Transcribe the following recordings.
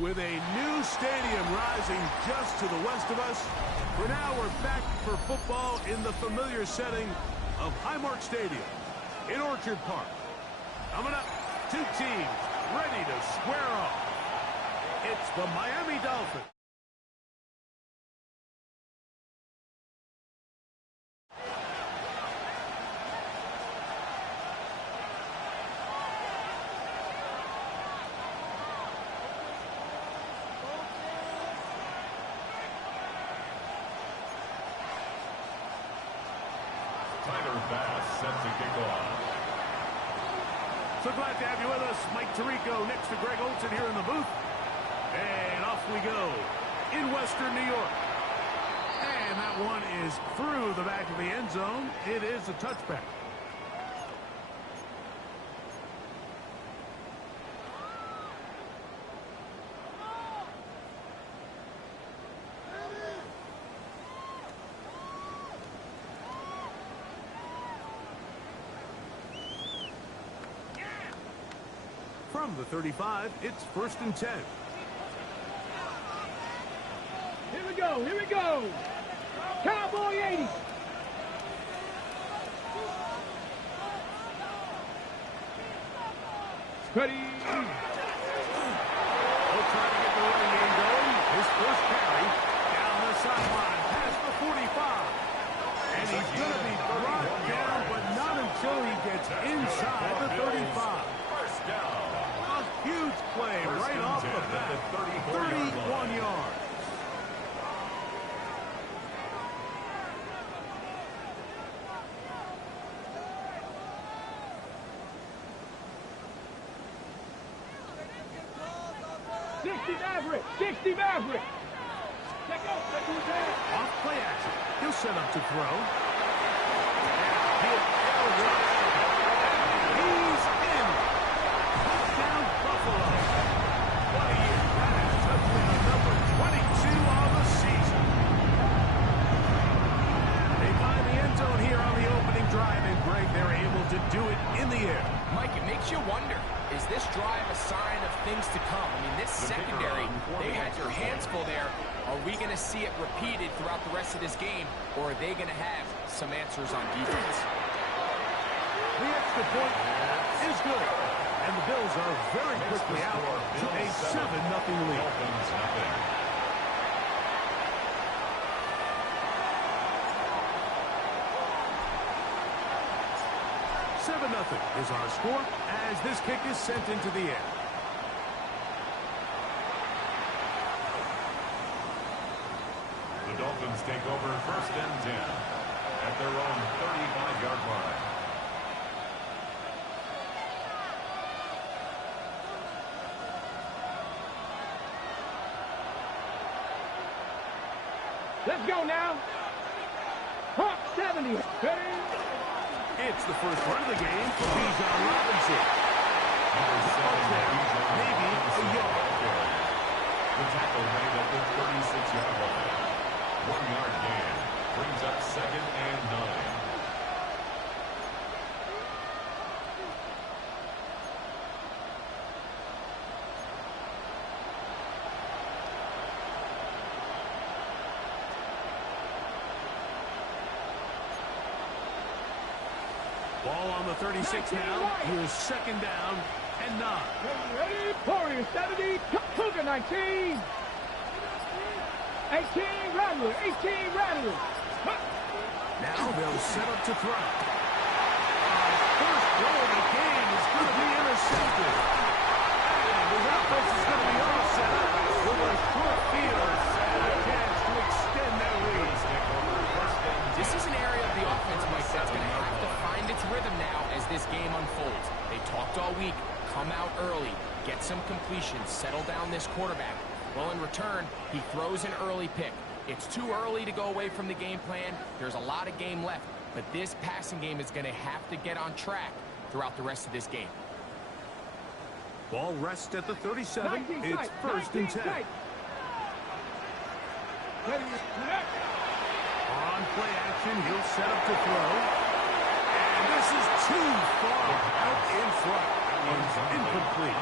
With a new stadium rising just to the west of us, for now we're back for football in the familiar setting of Highmark Stadium in Orchard Park. Coming up, two teams ready to square off. It's the Miami Dolphins. Set to kick off. So glad to have you with us. Mike Tirico next to Greg Olson here in the booth. And off we go in Western New York. And that one is through the back of the end zone. It is a touchback. From the 35, it's 1st and 10. Here we go, here we go. Cowboy 80. Ready. He'll try to get the running game going. His first carry down the sideline past the 45. And he's going to be brought down, but not until he gets inside the 35. First down. Huge play right off the bat. 31 yards. Sixty Maverick. Off play action. He'll set up to throw. He's in. Touchdown Buffalo. What a year. That is touchdown number 22 on the season. They find the end zone here on the opening drive, and Greg, they're able to do it in the air. Mike, it makes you wonder, is this drive a sign of things to come? I mean, this secondary, they had your hands full there. Are we going to see it repeated throughout the rest of this game, or are they going to have some answers on defense? The extra point is good. And the Bills are very quickly out to a 7-0 lead. 7-0 is our score as this kick is sent into the air. The Dolphins take over 1st and 10 at their own 35-yard line. Let's go now. Hawk 70. Ready? It's the first run of the game for Bijan Robinson. Maybe a yard. The tackle made at the 36-yard line. 1-yard gain brings up 2nd and 9. Ball on the 36 now. Here's 2nd down and 9. Ready? Warrior 70. Cougar 19. 18 Rattler. 18 Rattler. Now they'll set up to throw. First throw of the game is going to be intercepted. And his offense is going to be all set up with a short field and a chance to extend their lead. This is an area of the offense, Mike, that's going to have to find its rhythm now as this game unfolds. They talked all week, come out early, get some completions, settle down this quarterback. Well, in return, he throws an early pick. It's too early to go away from the game plan. There's a lot of game left, but this passing game is going to have to get on track throughout the rest of this game. Ball rests at the 37. It's 1st and 10. On play action, he'll set up to throw. And this is too far out in front. is incomplete.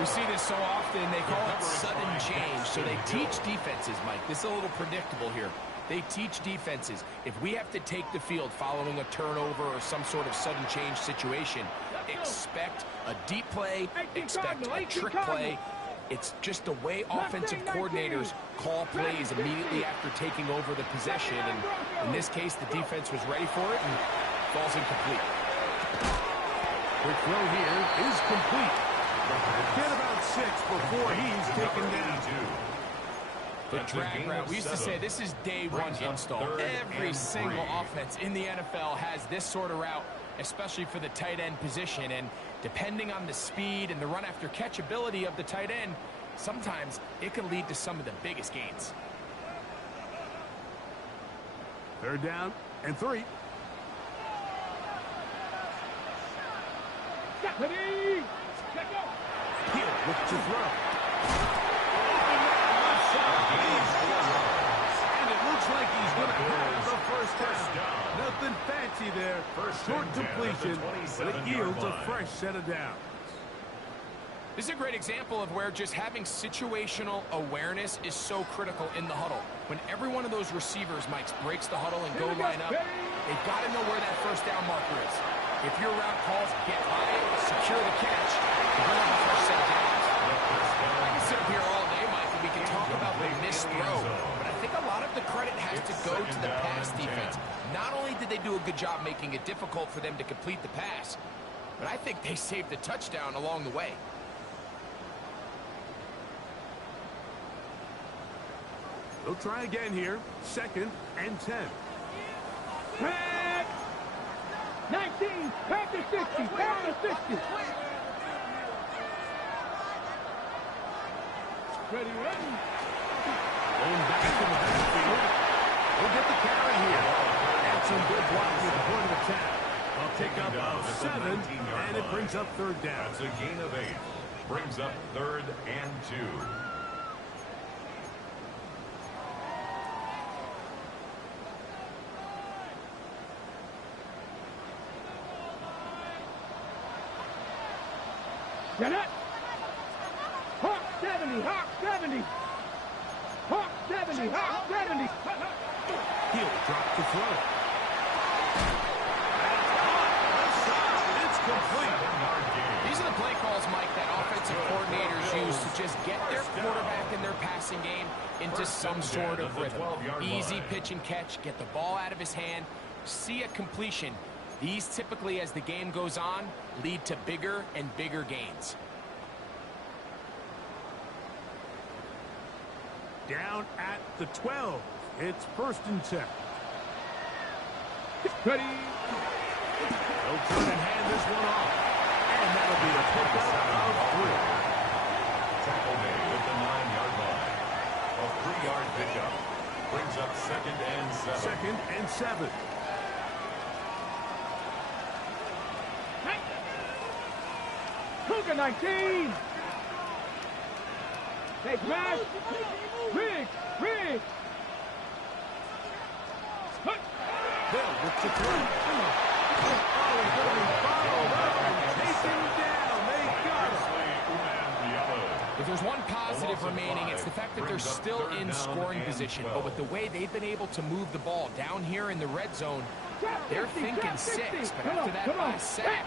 We see this so often, they call it sudden change. So they teach defenses, Mike. This is a little predictable here. They teach defenses, if we have to take the field following a turnover or some sort of sudden change situation, expect a deep play, expect a trick play. It's just the way offensive coordinators call plays immediately after taking over the possession. And in this case, the defense was ready for it and falls incomplete. Quick throw here is complete. Get about 6 before he's taken down. The drag route, we used to say this is day one install. Every single offense in the NFL has this sort of route, especially for the tight end position. And depending on the speed and the run after catch ability of the tight end, sometimes it can lead to some of the biggest gains. 3rd down and 3. Ready? Check go. Hill looks to throw. And it looks like he's going to have the first down. Nothing fancy there. Short completion, but it yields a fresh set of downs. This is a great example of where just having situational awareness is so critical in the huddle. When every one of those receivers, Mike, breaks the huddle and go line up, they've got to know where that first down marker is. If your route calls, get high, secure the catch, you're going to have a fresh set of downs. I can sit up here all day, Mike, and we can talk about the missed throw, but I think a lot of the credit has to go to the pass defense. Not only did they do a good job making it difficult for them to complete the pass, but I think they saved the touchdown along the way. They'll try again here. 2nd and 10. Pack. 19. Pack to 60. Pack to 60. Ready, ready. Going back to the backfield. We'll get the carry here. And some good blocking at the point of attack. They'll pick up a 7, and it brings up 3rd down. That's a gain of 8. Brings up 3rd and 2. Get it. Hawk 70. Hawk 70. Hawk 70. Hawk 70. He'll drop the throw. It's complete. These are the play calls, Mike, that offensive coordinators use to just get their quarterback and their passing game into some sort of rhythm. Easy pitch and catch, get the ball out of his hand, see a completion. These typically, as the game goes on, lead to bigger and bigger gains. Down at the 12. It's 1st and 10. Ready. They'll turn and hand this one off. And that'll be a pickup of 3. Tackle made at the 9-yard line. A 3-yard pickup. Brings up 2nd and 7. 2nd and 7. Cougar 19. Hey, Smash. Rig. Rig. Bill with the throw. Oh, he's going to be followed up and taken down. They got him. If there's one positive remaining, it's the fact that they're still in scoring position. But with the way they've been able to move the ball down here in the red zone, they're thinking 6. But after that by sack,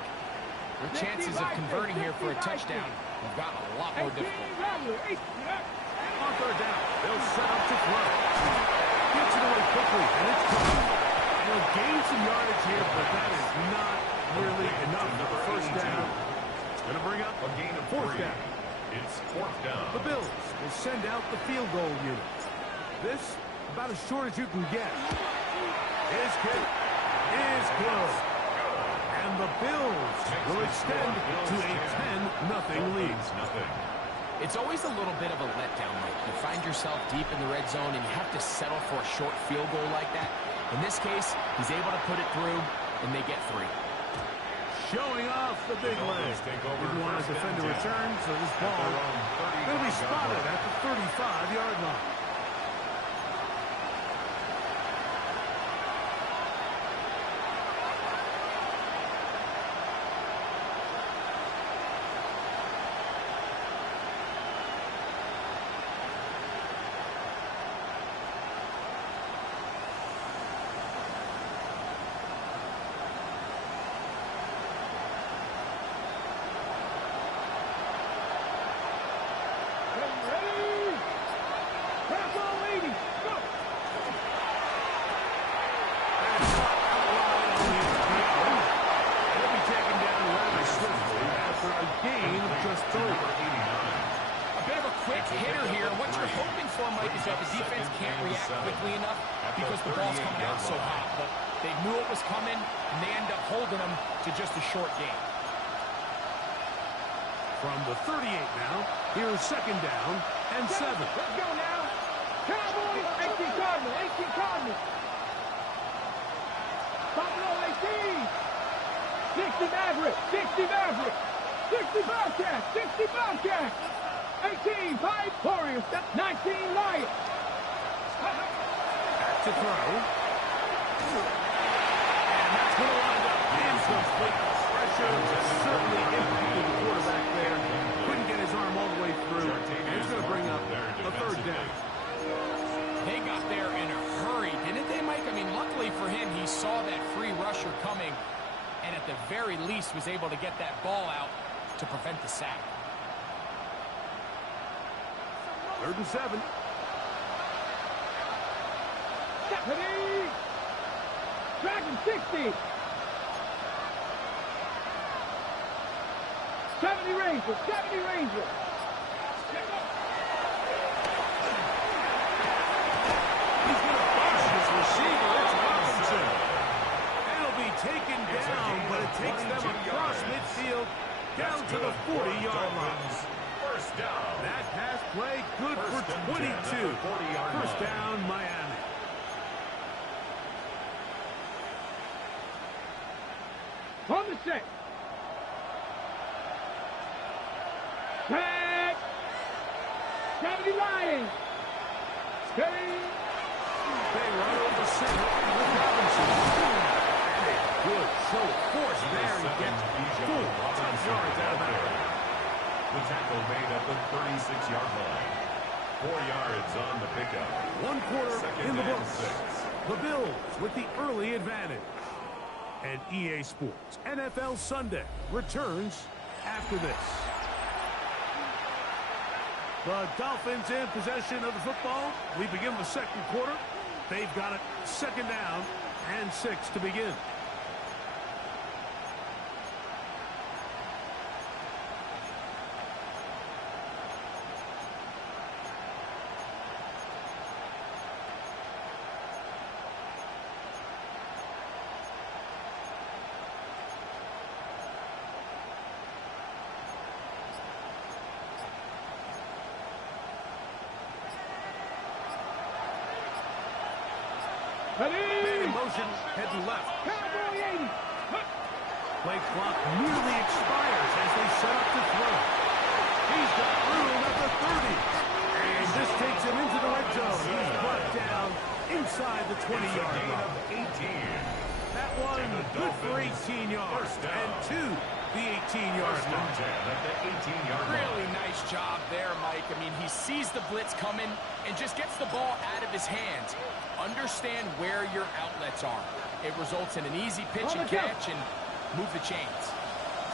their chances of converting here for a touchdown have gotten a lot more difficult. On 3rd down, they'll set up to throw. Gets it away quickly, and it's caught. And he'll gain some yardage here, but that is not nearly enough for the 1st down. It's going to bring up A gain of 4th 3. down. It's 4th down. The Bills will send out the field goal unit. This, about as short as you can get. His kick is good. And the Bills will extend to a 10-0 lead. It's always a little bit of a letdown, Mike. You find yourself deep in the red zone and you have to settle for a short field goal like that. In this case, he's able to put it through, and they get 3. Showing off the big leg. Didn't want to defend a return, so this ball going to be spotted at the 35-yard line. number 89. A bit of a quick hitter here. What you're hoping for, Mike, is that the defense can't react quickly enough because the ball's coming out so hot. But they knew it was coming, and they end up holding them to just a short game. From the 38 now, here's second down and 7. Let's go now. Cowboys, 18 Cardinals, 18 Cardinals. Buffalo 18. 60 Maverick, 60 Maverick. 60 Bobcats, 60 Bobcats. 18 Pipe Warriors, 19 Lions. Back to throw. And that's going to wind up incomplete. Pressure certainly impacted the quarterback there. Couldn't get his arm all the way through. And it's going to bring up a third down. They got there in a hurry, didn't they, Mike? I mean, luckily for him, he saw that free rusher coming, and at the very least was able to get that ball out to prevent the sack. 3rd and 7. Stephanie. Dragon 60. 70 Rangers, 70 Rangers. He's going to bust his receiver. It's Robinson. It'll be taken down, but it takes them across midfield down to the 40-yard line. First down. That pass play good for 22. First down, Miami. On the set. Set. 70 Lions. Steady. They run over center with Robinson. Good show of force there. He gets 4 tough yards out of that. The tackle made at the 36-yard line. 4 yards on the pickup. 1 quarter Second in the and books. 6. The Bills with the early advantage. And EA Sports NFL Sunday returns after this. The Dolphins in possession of the football. We begin the second quarter. They've got it second down and 6 to begin. Man in motion, heading left. Cowboy 80. Play clock nearly expires as they set up to throw. He's got room at the 30. And this takes him into the red zone. He's brought down inside the 20-yard line. 18. That one good for 18 yards. And to the 18-yard line. Really nice job there, Mike. I mean, he sees the blitz coming and just gets the ball out of his hands. Understand where your outlets are. It results in an easy pitch and catch and move the chains.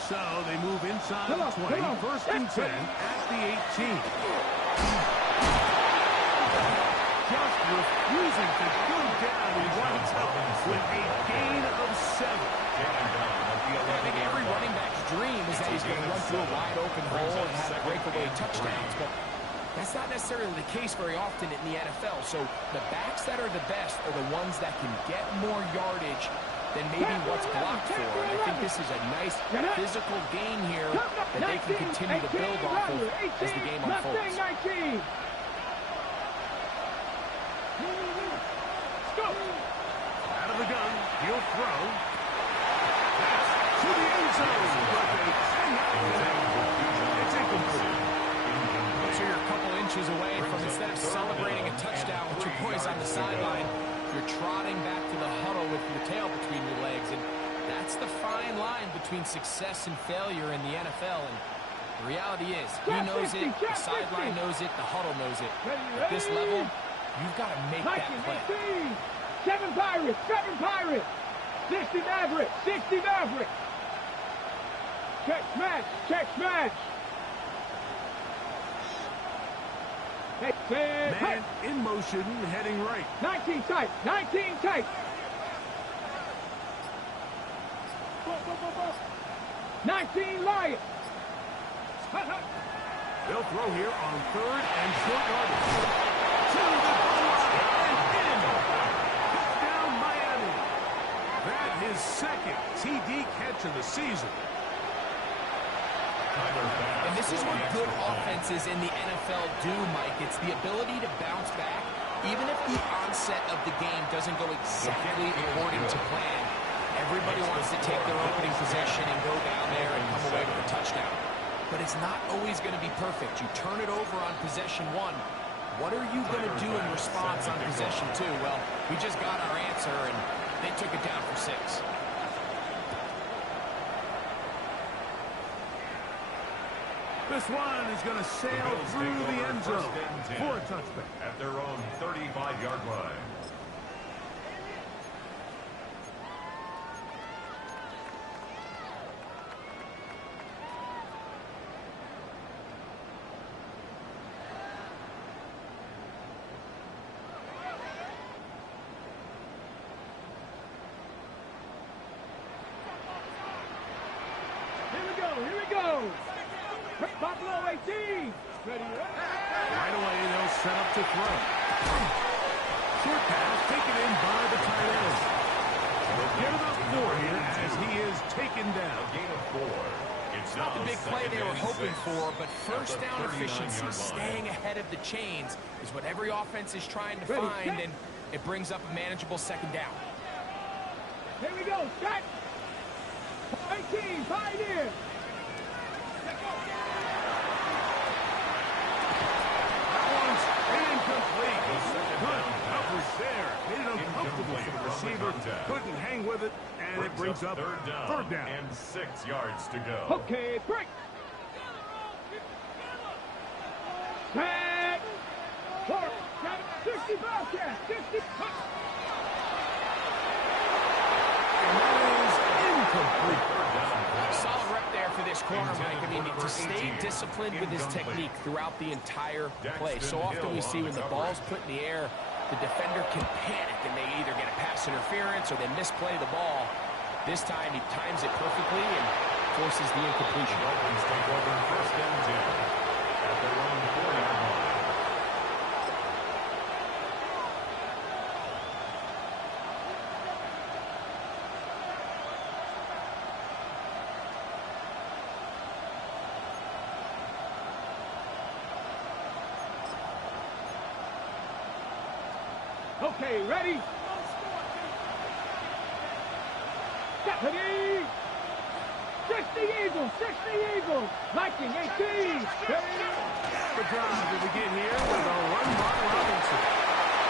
So they move inside the 20. First and 10 at the 18. Just refusing to go down. He winds up with a gain of 7. I think every running back's dream is that he's going to run through a wide open hole and have breakaway touchdowns, but that's not necessarily the case very often in the NFL. So the backs that are the best are the ones that can get more yardage than maybe what's blocked for. And I think this is a nice physical gain here that they can continue to build off of as the game unfolds. 19. Out of the gun, he'll throw. That's to the end zone. But they it's incomplete. So you're a couple inches away from, instead of celebrating a touchdown with your boys on the sideline, you're trotting back to the huddle with your tail between your legs. And that's the fine line between success and failure in the NFL. And the reality is, he knows it, the sideline knows it, the huddle knows it. At this level, you've got to make that play. 7 Pirates, 7 Pirates. 60 Maverick, 60 Maverick. Check smash, check smash. Man in motion, heading right. 19 tight, 19 tight. 19 Lions. They'll throw here on 3rd and short yardage. To the goal line and in. Touchdown, Miami. That his 2nd TD catch of the season. And this is what good offenses in the NFL do, Mike. It's the ability to bounce back, even if the onset of the game doesn't go exactly according to plan. Everybody wants to take their opening possession and go down there and come away with a touchdown. But it's not always going to be perfect. You turn it over on possession 1. What are you going to do in response on possession 2? Well, we just got our answer, and they took it down for 6. This one is going to sail through the end zone for a touchback. At their own 35-yard line. Here we go. Buffalo 18. Ready. Right away, they'll set up to throw. Short pass taken in by the tight end. They'll give it up 4 here as he is taken down. A gain of 4. It's not the big play they were hoping for, but first down efficiency, staying ahead of the chains, is what every offense is trying to find, and it brings up a manageable 2nd down. Here we go. Set. 18. Pioneer. Good coverage there. Made it uncomfortable for the receiver. Couldn't hang with it, and it brings up 3rd down. And 6 yards to go. Okay, break. Tag. 60 Bobcat. 60. And that is incomplete. Solid rep there for this corner, Mike. I mean, to stay disciplined with his technique throughout the entire play. So often we see when the ball's put in the air, the defender can panic and they either get a pass interference or they misplay the ball. This time he times it perfectly and forces the incompletion. Dolphins take over 1st and 10 at their own 4-yard line. Okay, ready? Stephanie! 60 Eagles! 60 Eagles! Viking 18! The drive to begin here with a run by Robinson.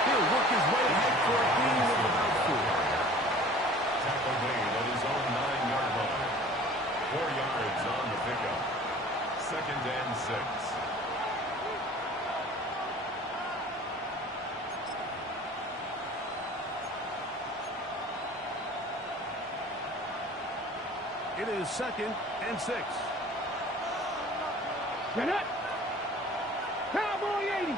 He'll work his way ahead for a gain of about 4. Tackle made at his own 9-yard line. 4 yards on the pickup. 2nd and 6. It is 2nd and 6. Get up! Cowboy 80! The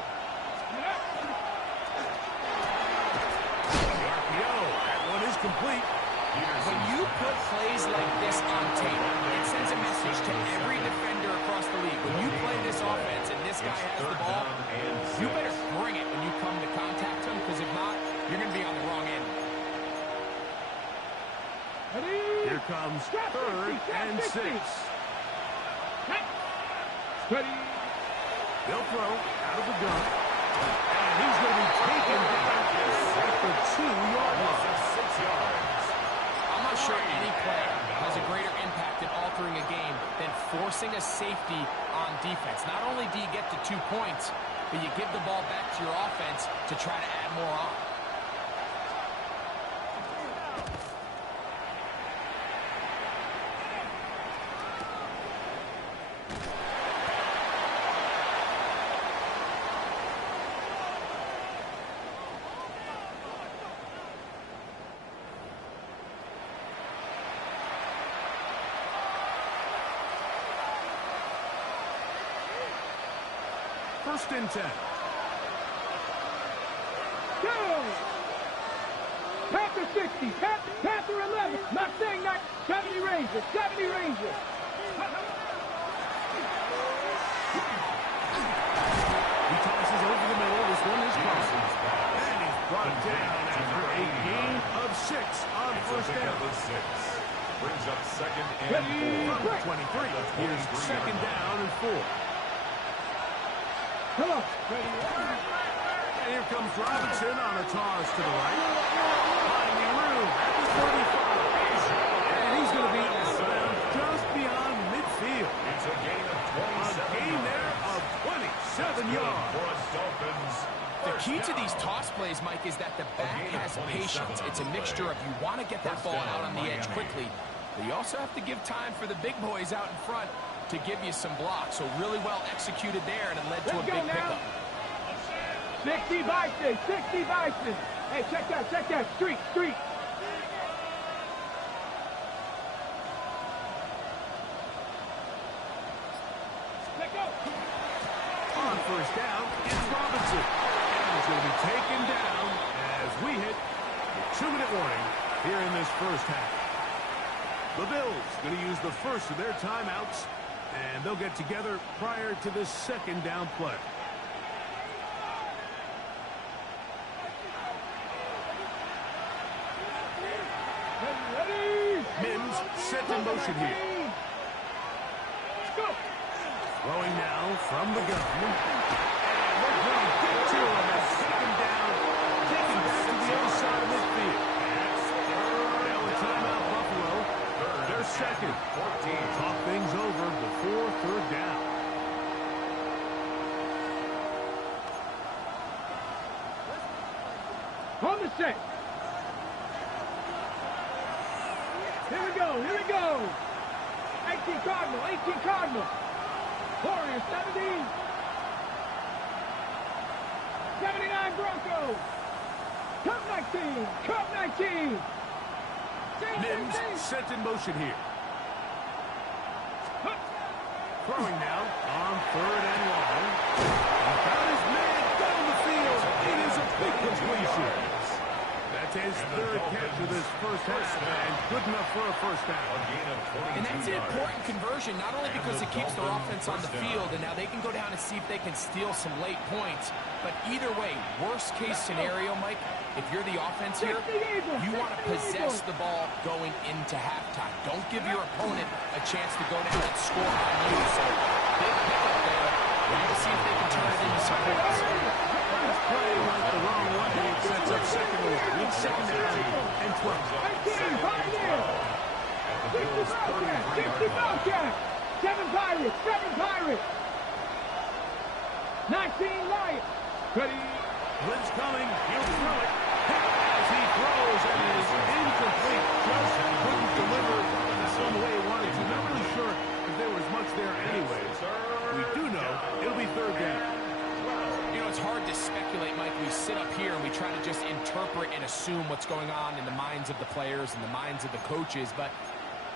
RPO. That one is complete. When you put plays like this on tape, it sends a message to every defender across the league. When you play this offense and this guy has the ball, you better bring it when you come to contact him, because if not, you're going to be on the wrong end. Here comes 3rd and 6. Ready? They'll throw out of the gun. And he's going to be taken down at the 2-yard line. 6 yards. I'm not sure any play has a greater impact in altering a game than forcing a safety on defense. Not only do you get to 2 points, but you give the ball back to your offense to try to add more on. First and 10. Go! Panther 60, Panther 11. Not saying that. 70 Rangers, 70 Rangers. down after a gain of 6 on first down. Brings up second and 4. From 23. Here's second down and 4. Come on. And here comes Robinson on a toss to the right. Finding room at the 35. And he's going to be around just beyond midfield. It's a gain of A 27 gain there of 27 yards. for a Dolphins. The key to these toss plays, Mike, is that the back has patience. It's a mixture of you want to get that ball out on the edge quickly, but you also have to give time for the big boys out in front to give you some blocks. So really well executed there, and it led to a big pickup. 60 Bison, 60 Bison. Hey, check that. Street. Let go. On first down, it's Robinson. And he's going to be taken down as we hit the 2-minute warning here in this first half. The Bills going to use the first of their timeouts, and they'll get together prior to this second down play. Ready. Mims set in motion here. Let's go. Throwing now from the gun. And they're going to get to him as second down, taken back to the other side of midfield. Now a timeout, Buffalo. Their second. 14. Talk things over before third down. On the set. Here we go. 18 Cardinal. Warriors 70. 79 Broncos. Cup 19. Mims set in motion here. Throwing now on third and long. He found his man down the field. It is a big completion. That's his third catch of this first half, and good enough for a first down. And that's an important conversion, not only because it keeps their offense on the field, and now they can go down and see if they can steal some late points. But either way, worst case scenario, Mike, if you're the offense here, you want to possess the ball going into halftime. Don't give your opponent a chance to go down and score on you. So big pickup there. We're going to see if they can turn it into some points. Play went the wrong way. It sets up second and second down and 12. 19, Pioneer. 60 Bobcat. 7 Pirates. 19 Lions. Ready. Blitz coming. He'll throw it. As he throws, and it is incomplete. Just couldn't deliver some way he wanted to. Not really sure if there was much there anyways. We do know it'll be third down. You know, it's hard to speculate, Mike. We sit up here and we try to just interpret and assume what's going on in the minds of the players and the minds of the coaches, but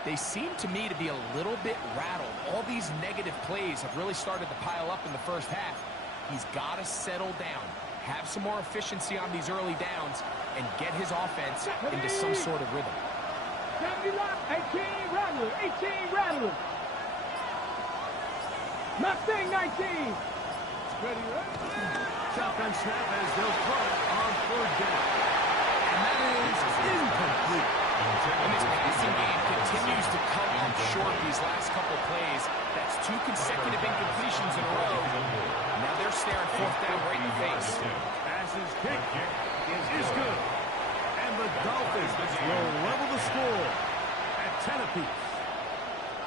they seem to me to be a little bit rattled. All these negative plays have really started to pile up in the first half. He's got to settle down, have some more efficiency on these early downs, and get his offense into some sort of rhythm. 18 Rattler. Mustang 19. Ready. Shotgun snap as they'll throw it on third down. And that is incomplete. And this passing game continues to come up short these last couple plays. That's 2 consecutive incompletions in a row. Now they're staring fourth down right in the face. Passes kick is good. And the Dolphins will level the score at 10 apiece.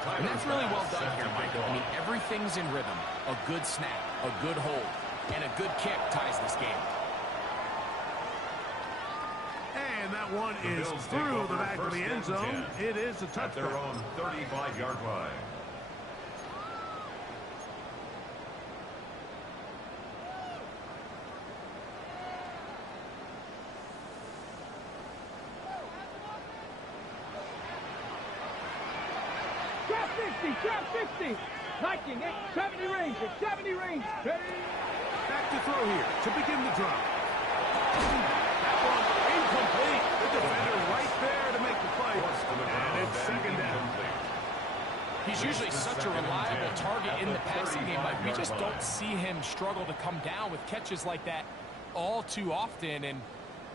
And that's really well done here, Michael. I mean, everything's in rhythm. A good snap, a good hold, and a good kick ties this game. And that one is through the back of the end zone. It is a touchback. At their own 35-yard line. Trap 60. 19, 70 range. Ready. Back to throw here to begin the drive. That one incomplete. The defender right there to make the play. And it's second down. He's usually such a reliable target in the passing game, but we just don't see him struggle to come down with catches like that all too often. And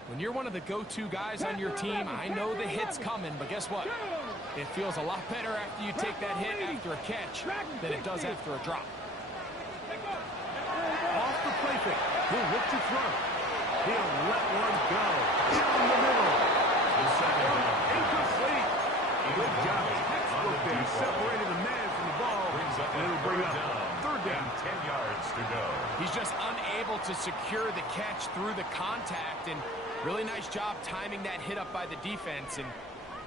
When you're one of the go-to guys on your team, I know the hit's coming, but guess what? It feels a lot better after you take that hit after a catch than it does after a drop. Off the play fake. He'll look to throw. He'll let one go. Down the middle. Incomplete. Good job. Textbook there. Separating the man from the ball. And it'll bring up third down. 10 yards to go. He's just unable to secure the catch through the contact, and really nice job timing that hit up by the defense. And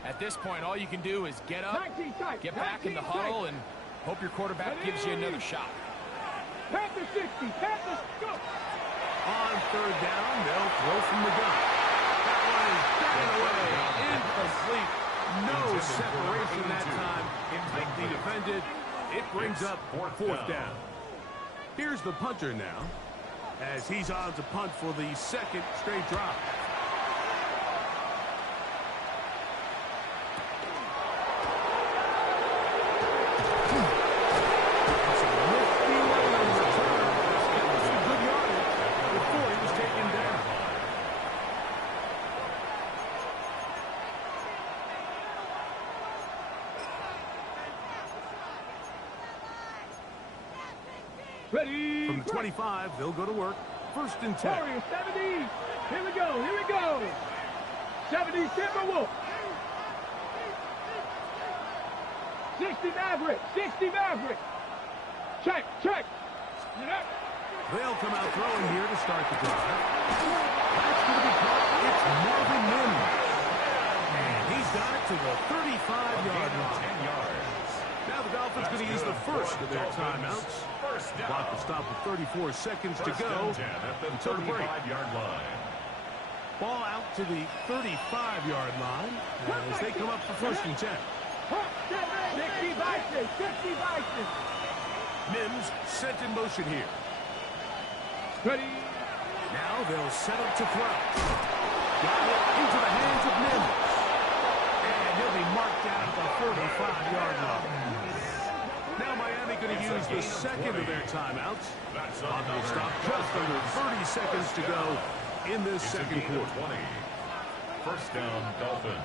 at this point, all you can do is get up, get back in the huddle, and hope your quarterback gives you another shot. Panther 60, Panthers, go! On third down, they'll throw from the gun. That one is batted away. Incomplete. No separation that time. Tightly defended. It brings up fourth down. Here's the punter now, as he's on to punt for the second straight drive. Ready? From the 25, they'll go to work. First and 10. Warriors, 70. Here we go, here we go. 70 Timberwolf. 60 Maverick, 60 Maverick. Check, check. They'll come out throwing here to start the drive. That's going to be caught. It's Marvin Mims. And he's got it to the 35-yard line. 10 yards. Now the Dolphins going to use the first of their timeouts. Clock will stop with 34 seconds to go until the break. 35-yard line. Ball out to the 35-yard line as they come up for first and 10. 60 Bison, 60 Bison. Mims sent in motion here. Ready? Now they'll set up to throw. Got it into the hands of Mims. And he'll be marked down at the 35-yard line. Now Miami going to use the second of their timeouts. Clock will stop just under 30 seconds to go in this second quarter. 20. First down, Dolphins.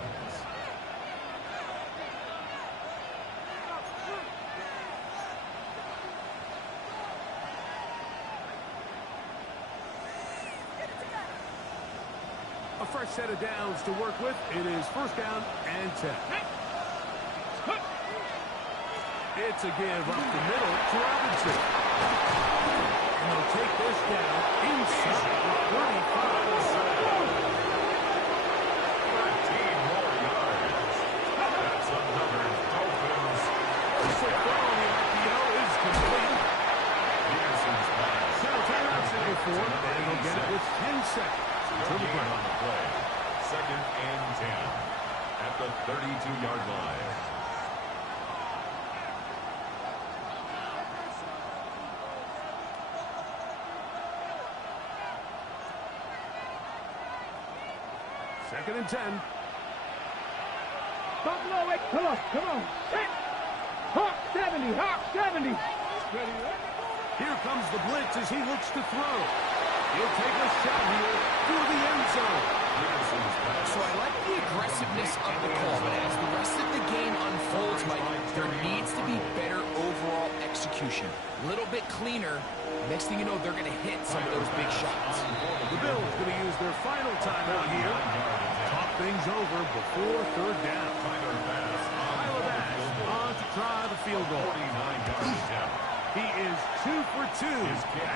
A fresh set of downs to work with. It is first down and 10. It's a give up the middle to Robinson. And they'll take this down inside the 35. 13 more yards. That's another Dolphins. The throw on the RPO is complete. Peterson's pass. Now timeout signal for him, and he'll get it with 10 seconds until the break. On the play. Second and 10 at the 32-yard line. Second and 10. Buffalo, wait, come on, come on. Hawk 70, Hawk 70. Ready? Here comes the blitz as he looks to throw. He'll take a shot here through the end zone. So I like the aggressiveness of the call, but as the rest of the game unfolds, Mike, there needs to be better overall execution. A little bit cleaner. Next thing you know, they're going to hit some of those big shots. The Bills going to use their final timeout here. Talk things over before third down. Tyler Bass on to try the field goal. 49 yards attempt. He is 2 for 2. His kick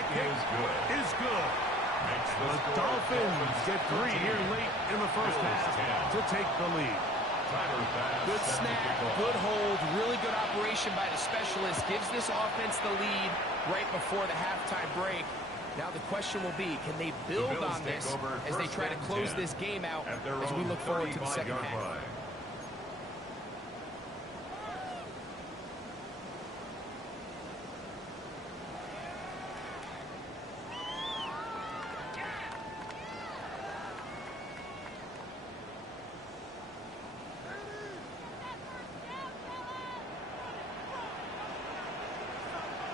Is good. The Dolphins get 3 here late in the first half to take the lead. Good snap, good hold, really good operation by the specialist. Gives this offense the lead right before the halftime break. Now the question will be, can they build on this as they try to close this game out as we look forward to the second half?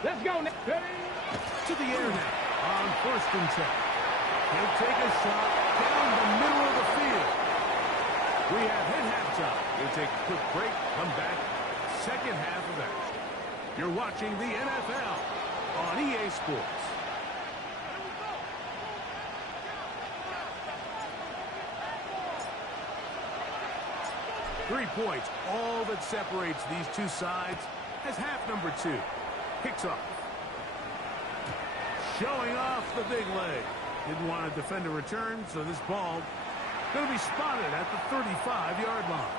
Let's go now. Ready? To the air now on first and 10. He'll take a shot down the middle of the field. We have hit halftime. We'll take a quick break, come back, second half of action. You're watching the NFL on EA Sports. Three-points, all that separates these two sides as half number two. Kicks off. Showing off the big leg. Didn't want to defend a return, so this ball going to be spotted at the 35-yard line.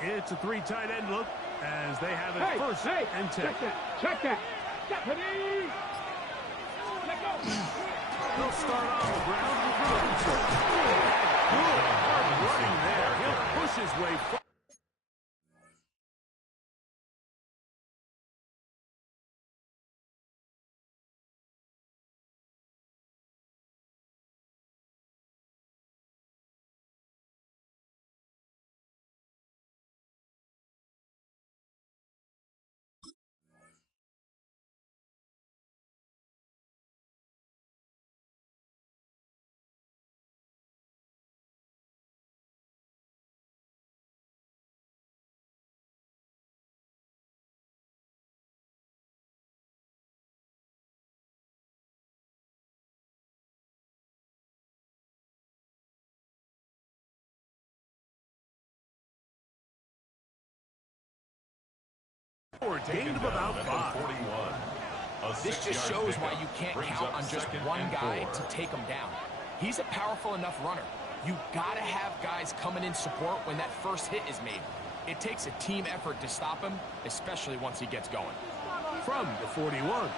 It's a three tight end look as they have it first and 10. Check that. Stephanie. Let go. They'll start on the ground with Robinson. Good hard running there. He'll push his way forward. Gained of about 5. This just shows why you can't count on just one guy to take him down. He's a powerful enough runner. You gotta have guys coming in support when that first hit is made. It takes a team effort to stop him, especially once he gets going. From the 41,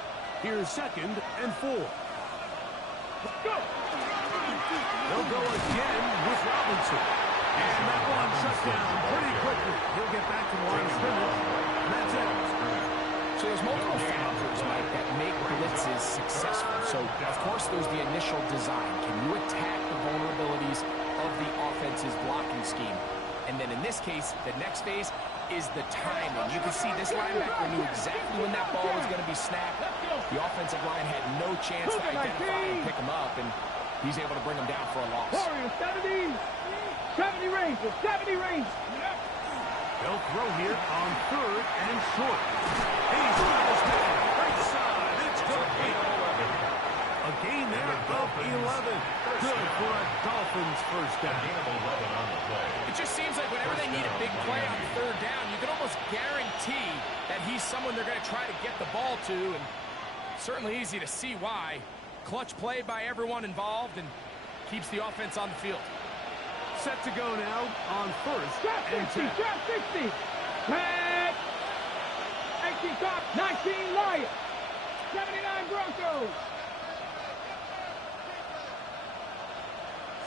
here's second and 4. Let's go. They'll go again with Robinson. And that one shut down pretty quickly. He'll get back to the line of scrimmage. And that's it. So there's multiple factors, Mike, that make blitzes successful. So, of course, there's the initial design. Can you attack the vulnerabilities of the offense's blocking scheme? And then in this case, the next phase is the timing. You can see this linebacker knew exactly when that ball was going to be snapped. The offensive line had no chance to identify and pick him up, and he's able to bring him down for a loss. 70 Rangers, 70 Rangers. They'll throw here on third and short. He's got his man. Right side. It's complete. A gain there of 11. Good for a Dolphins first down. It just seems like whenever they need a big play on third down, you can almost guarantee that he's someone they're going to try to get the ball to, and certainly easy to see why. Clutch play by everyone involved and keeps the offense on the field. Set to go now on first and 10. Drop 60. 10. 18 top. 19 Lions. 79 Broncos.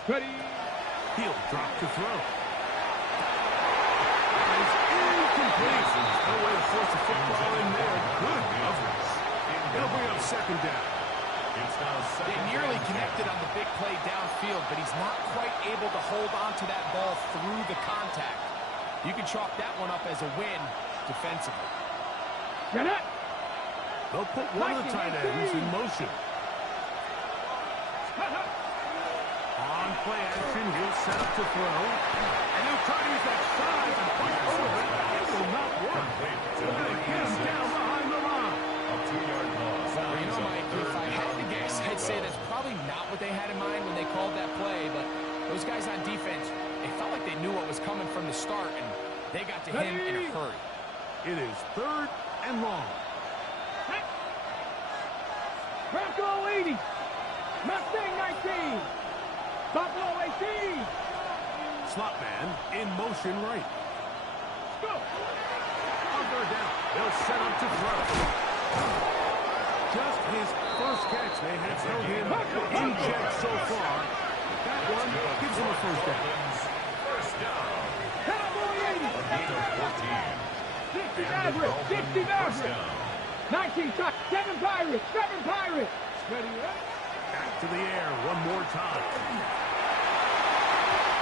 Ready. He'll drop to throw. It's incomplete. No way to force a football in there. Good coverage. It'll bring up second down. They nearly connected on the big play downfield, but he's not quite able to hold on to that ball through the contact. You can chalk that one up as a win defensively. Get it. They'll put one of the tight ends in motion. On play action, he'll set up to throw. And he'll try to use that size and push over it. It will not work. They're going to get him down behind the line. A 2-yard loss. You know, Mike, if I had to guess, I'd say that's probably not what they had in mind when they called that play, but those guys on defense, they felt like they knew what was coming from the start, and they got to him in a hurry. It is third and long. Bronco 80. Mustang 19. Buffalo 18. Slot man in motion right. Go. On third down, they'll set up to throw. Just his first catch. They have held him in check so far. That one gives him a first down. First down. 14. 60 Mavericks, 60 Mavericks. 19 shots, 7 Pirates, 7 Pirates. Ready up. Back to the air one more time.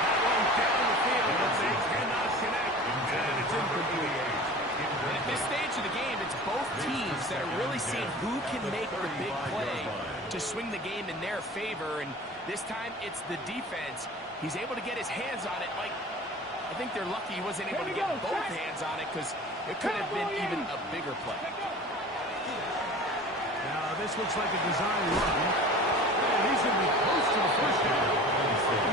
That one down the field, but they cannot connect. And it's incomplete. And at this stage of the game, it's both teams that are really seeing who can make the big play to swing the game in their favor. And this time, it's the defense. He's able to get his hands on it. Like, I think they're lucky he wasn't able to get both hands on it because it could have been even a bigger play. Now, this looks like a design run. And he's going to be close to the first down.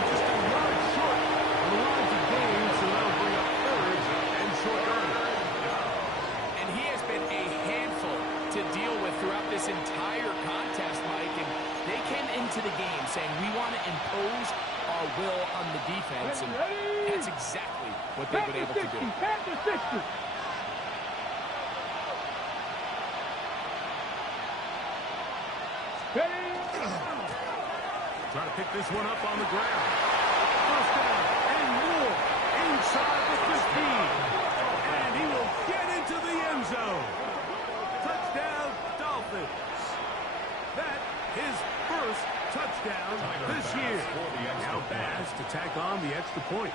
Just a yard short on the line to gain, so that'll bring up thirds and short yardage. And he has been a handful to deal with throughout this entire contest, Mike. And they came into the game saying, we want to impose our will on the defense. And that's exactly what they've been able to do. Panther 60. Trying to pick this one up on the ground. First down and more inside the 15. And he will get into the end zone. Touchdown, Dolphins. That his first touchdown this year. Now Baz to tack on the extra point.